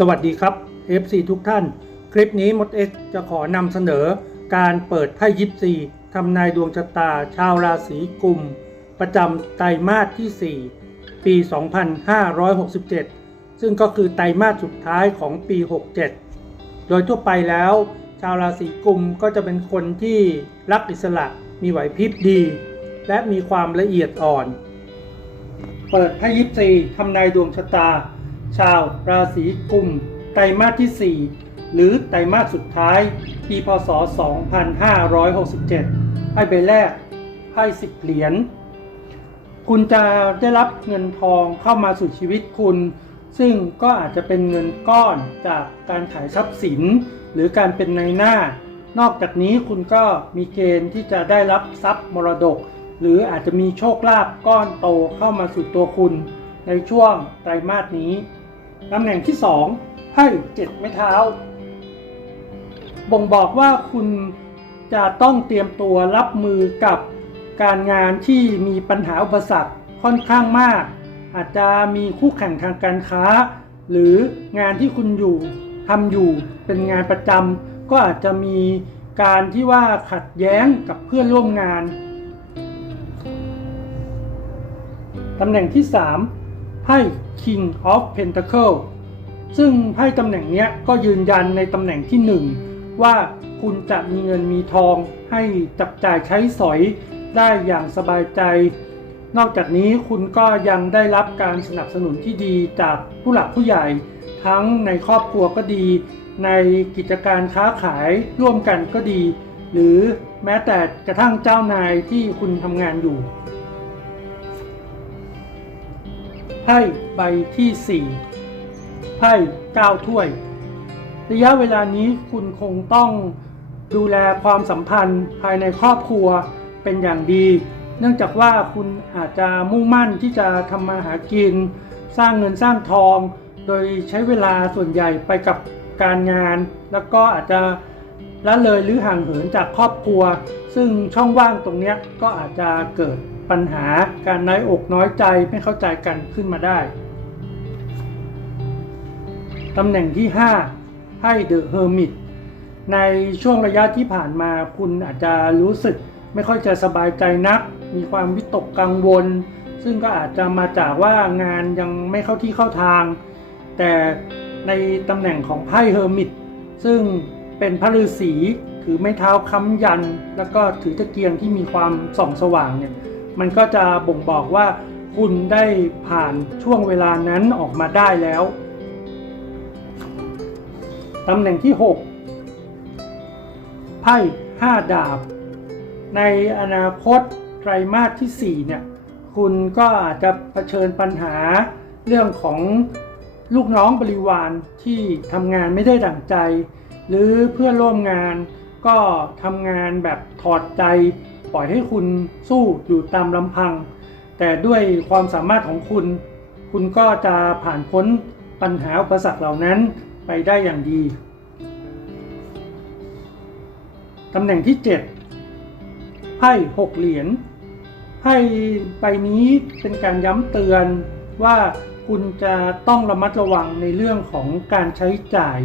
สวัสดีครับ FC ทุกท่าน คลิปนี้มดเอ็กจะขอนำเสนอการเปิดไพ่ยิปซีทำนายดวงชะตาชาวราศีกุม ประจำไตรมาสที่ 4 ปี 2567 ซึ่งก็คือไตรมาสสุดท้ายของปี 67 โดยทั่วไปแล้ว ชาวราศีกุมก็จะเป็นคนที่รักอิสระมีไหวพริบดี และมีความละเอียดอ่อน เปิดไพ่ยิปซีทำนายดวงชะตา ชาวราศีกุมไตรมาสที่ 4 หรือไตรมาสสุดท้าย ปีพศ 2567 ไพ่ใบแรกไพ่สิบเหรียญ คุณจะได้รับเงินทองเข้ามาสู่ชีวิตคุณ ซึ่งก็อาจจะเป็นเงินก้อนจากการขายทรัพย์สิน หรือการเป็นนายหน้า นอกจากนี้คุณก็มีเกณฑ์ที่จะได้รับทรัพย์มรดก หรืออาจจะมีโชคลาภก้อนโตเข้ามาสู่ตัวคุณในช่วงไตรมาสนี้ ตำแหน่งที่2ไพ่เจ็ดไม้เท้า บ่งบอกว่าคุณจะต้องเตรียมตัวรับมือกับการงานที่มีปัญหาอุปสรรคค่อนข้างมาก อาจจะมีคู่แข่งทางการค้า หรืองานที่คุณอยู่ทำอยู่เป็นงานประจำก็อาจจะมีการที่ว่าขัดแย้งกับเพื่อนร่วมงานตำแหน่งที่ 3 ไพ่ King of Pentacle ซึ่งไพ่ตำแหน่งนี้ก็ยืนยันในตำแหน่งที่ 1 ว่าคุณจะมีเงินมีทอง ให้จับจ่ายใช้สอยได้อย่างสบายใจ นอกจากนี้คุณก็ยังได้รับการสนับสนุนที่ดีจากผู้หลักผู้ใหญ่ ทั้งในครอบครัวก็ดี ในกิจการค้าขายร่วมกันก็ดี หรือแม้แต่กระทั่งเจ้านายที่คุณทำงานอยู่ ไพ่ใบที่ 4 ไพ่9ถ้วย ระยะเวลานี้คุณคงต้องดูแลความสัมพันธ์ภายในครอบครัวเป็นอย่างดี เนื่องจากว่าคุณอาจจะมุ่งมั่นที่จะทำมาหากิน สร้างเงินสร้างทอง โดยใช้เวลาส่วนใหญ่ไปกับการงาน แล้วก็อาจจะละเลยหรือห่างเหินจากครอบครัว ซึ่งช่องว่างตรงนี้ก็อาจจะเกิด ปัญหาการน้อยอกน้อยใจไม่เข้าใจกันขึ้นมาได้ตำแหน่งที่5ให้เดอะเฮอร์มิตในช่วงระยะที่ผ่านมาคุณอาจจะรู้สึกไม่ค่อยจะสบายใจนัก มีความวิตกกังวล ซึ่งก็อาจจะมาจากว่างานยังไม่เข้าที่เข้าทาง แต่ในตำแหน่งของไพ่เฮอร์มิตซึ่งเป็นพระฤาษีถือไม้เท้าค้ำยัน แล้วก็ถือตะเกียงที่มีความส่องสว่างเนี่ย มันก็จะบ่งบอกว่าคุณได้ผ่านช่วงเวลานั้นออกมาได้แล้ว ตำแหน่งที่ 6 ไพ่ 5 ดาบ ในอนาคตไตรมาสที่ 4 เนี่ย คุณก็อาจจะเผชิญปัญหาเรื่องของลูกน้องบริวารที่ทำงานไม่ได้ดั่งใจ หรือเพื่อนร่วมงานก็ทำงานแบบถอดใจ ปล่อยให้คุณสู้อยู่ตามลำพัง แต่ด้วยความสามารถของคุณ คุณก็จะผ่านพ้นปัญหาอุปสรรคเหล่านั้นไปได้อย่างดีตำแหน่งที่ 7ไพ่หกเหรียญไพ่ใบนี้เป็นการย้ำเตือนว่าคุณจะต้องระมัดระวังในเรื่องของการใช้จ่าย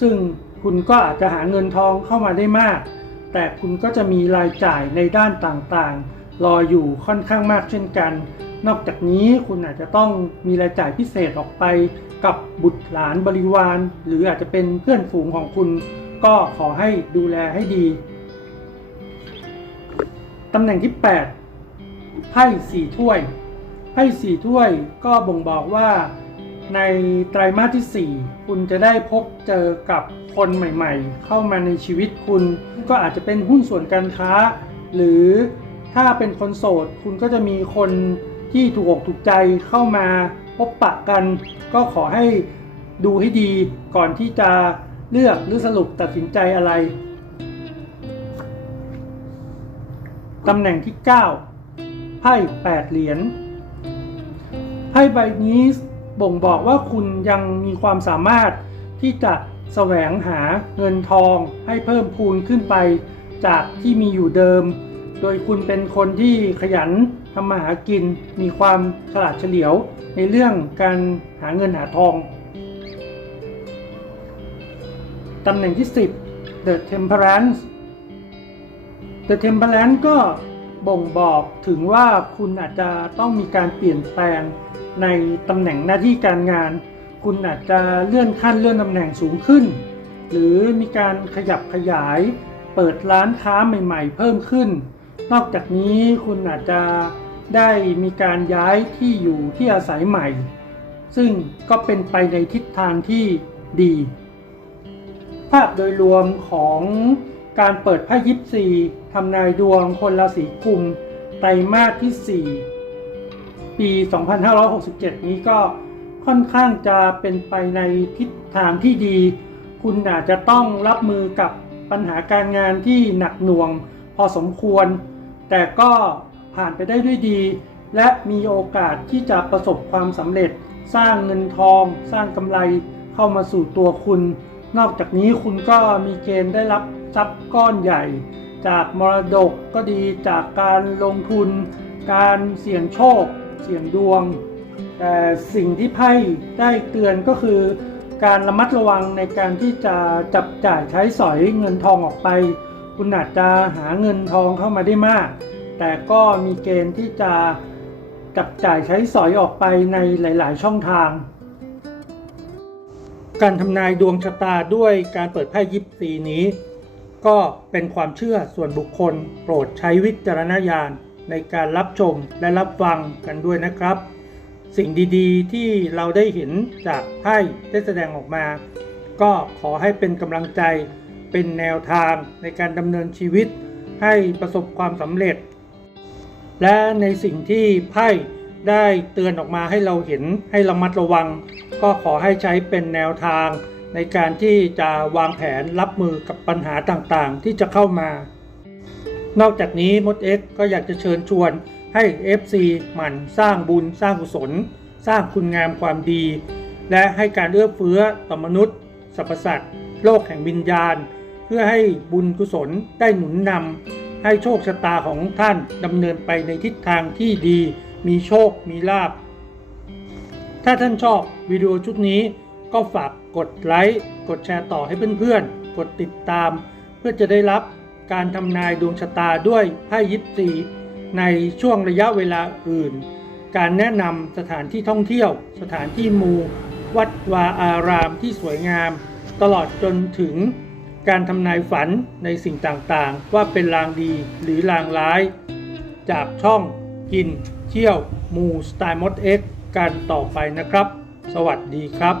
ซึ่งคุณก็อาจจะหาเงินทองเข้ามาได้มาก แต่คุณก็จะมีรายจ่ายในด้านต่างๆ รออยู่ค่อนข้างมากเช่นกัน นอกจากนี้คุณอาจจะต้องมีรายจ่ายพิเศษออกไป กับบุตรหลานบริวาร หรืออาจจะเป็นเพื่อนฝูงของคุณ ก็ขอให้ดูแลให้ดี ตำแหน่งที่ 8ไพ่สี่ถ้วยไพ่สี่ถ้วยก็บ่งบอกว่า ในไตรมาสที่ 4 คุณจะได้พบเจอกับคนใหม่ๆ เข้ามาในชีวิตคุณ ก็อาจจะเป็นหุ้นส่วนการค้า หรือถ้าเป็นคนโสด คุณก็จะมีคนที่ถูกอกถูกใจเข้ามาพบปะกัน ก็ขอให้ดูให้ดีก่อนที่จะเลือกหรือสรุปตัดสินใจอะไร ตำแหน่งที่ 9 ไพ่8เหรียญไพ่ใบนี้ บ่งบอกว่าคุณยังมีความสามารถที่จะแสวงหาเงินทองให้เพิ่มพูนขึ้นไปจากที่มีอยู่เดิม โดยคุณเป็นคนที่ขยันทำมาหากิน มีความฉลาดเฉลียวในเรื่องการหาเงินหาทอง ตำแหน่งที่ 10 The Temperance The Temperance ก็บ่งบอกถึงว่าคุณอาจจะต้องมีการเปลี่ยนแปลง ในตำแหน่งหน้าที่การงาน คุณอาจจะเลื่อนขั้นเลื่อนตำแหน่งสูงขึ้น หรือมีการขยับขยาย เปิดร้านค้าใหม่ๆ เพิ่มขึ้น นอกจากนี้คุณอาจจะได้มีการย้ายที่อยู่ที่อาศัยใหม่ ซึ่งก็เป็นไปในทิศทางที่ดี ภาพโดยรวมของการเปิดไพ่ยิปซีทำนายดวงคนราศีกุมไตรมาสที่ 4 ปี 2567 นี้ก็ค่อนข้างจะเป็นไปในทิศทางที่ดี คุณอาจจะต้องรับมือกับปัญหาการงานที่หนักหน่วงพอสมควร แต่ก็ผ่านไปได้ด้วยดี และมีโอกาสที่จะประสบความสำเร็จ สร้างเงินทอง สร้างกำไรเข้ามาสู่ตัวคุณ นอกจากนี้คุณก็มีเกณฑ์ได้รับทรัพย์ก้อนใหญ่ จากมรดกก็ดีจากการลงทุน การเสี่ยงโชค เสี่ยงดวง แต่สิ่งที่ไพ่ได้เตือนก็คือ การระมัดระวังในการที่จะจับจ่ายใช้สอยเงินทองออกไป คุณอาจจะหาเงินทองเข้ามาได้มาก แต่ก็มีเกณฑ์ที่จะจับจ่ายใช้สอยออกไปในหลาย ๆ ช่องทาง การทำนายดวงชะตาด้วยการเปิดไพ่ยิปซีนี้ ก็เป็นความเชื่อส่วนบุคคลโปรดใช้วิจารณญาณ ในการรับชมและรับฟังกันด้วยนะครับ สิ่งดีๆ ที่เราได้เห็นจากไพ่ได้แสดงออกมา ก็ขอให้เป็นกำลังใจเป็นแนวทางในการดำเนินชีวิตให้ประสบความสำเร็จ และในสิ่งที่ไพ่ได้เตือนออกมาให้เราเห็นให้ระมัดระวัง ก็ขอให้ใช้เป็นแนวทางในการที่จะวางแผนรับมือกับปัญหาต่างๆ ที่จะเข้ามา นอกจากนี้มดเอ็กก็อยากจะเชิญชวนให้ FC หมั่นสร้างบุญสร้างกุศล สร้างคุณงามความดี และให้การเอื้อเฟื้อต่อมนุษย์สรรพสัตว์โลกแห่งวิญญาณ เพื่อให้บุญกุศลได้หนุนนำให้โชคชะตาของท่านดำเนินไปในทิศทางที่ดี มีโชคมีลาภถ้าท่านชอบวิดีโอชุดนี้ก็ฝากกดไลค์กดแชร์ต่อให้เพื่อนๆ กดติดตาม เพื่อจะได้รับ การทำนายดวงชะตาด้วยไพ่ยิปซีในช่วงระยะเวลาอื่น การแนะนำสถานที่ท่องเที่ยว สถานที่มู วัดวาอารามที่สวยงาม ตลอดจนถึงการทำนายฝันในสิ่งต่างๆ ว่าเป็นลางดีหรือลางร้าย จากช่องกิน เที่ยว มูสไตล์มดเอ็กกันต่อไปนะครับ สวัสดีครับ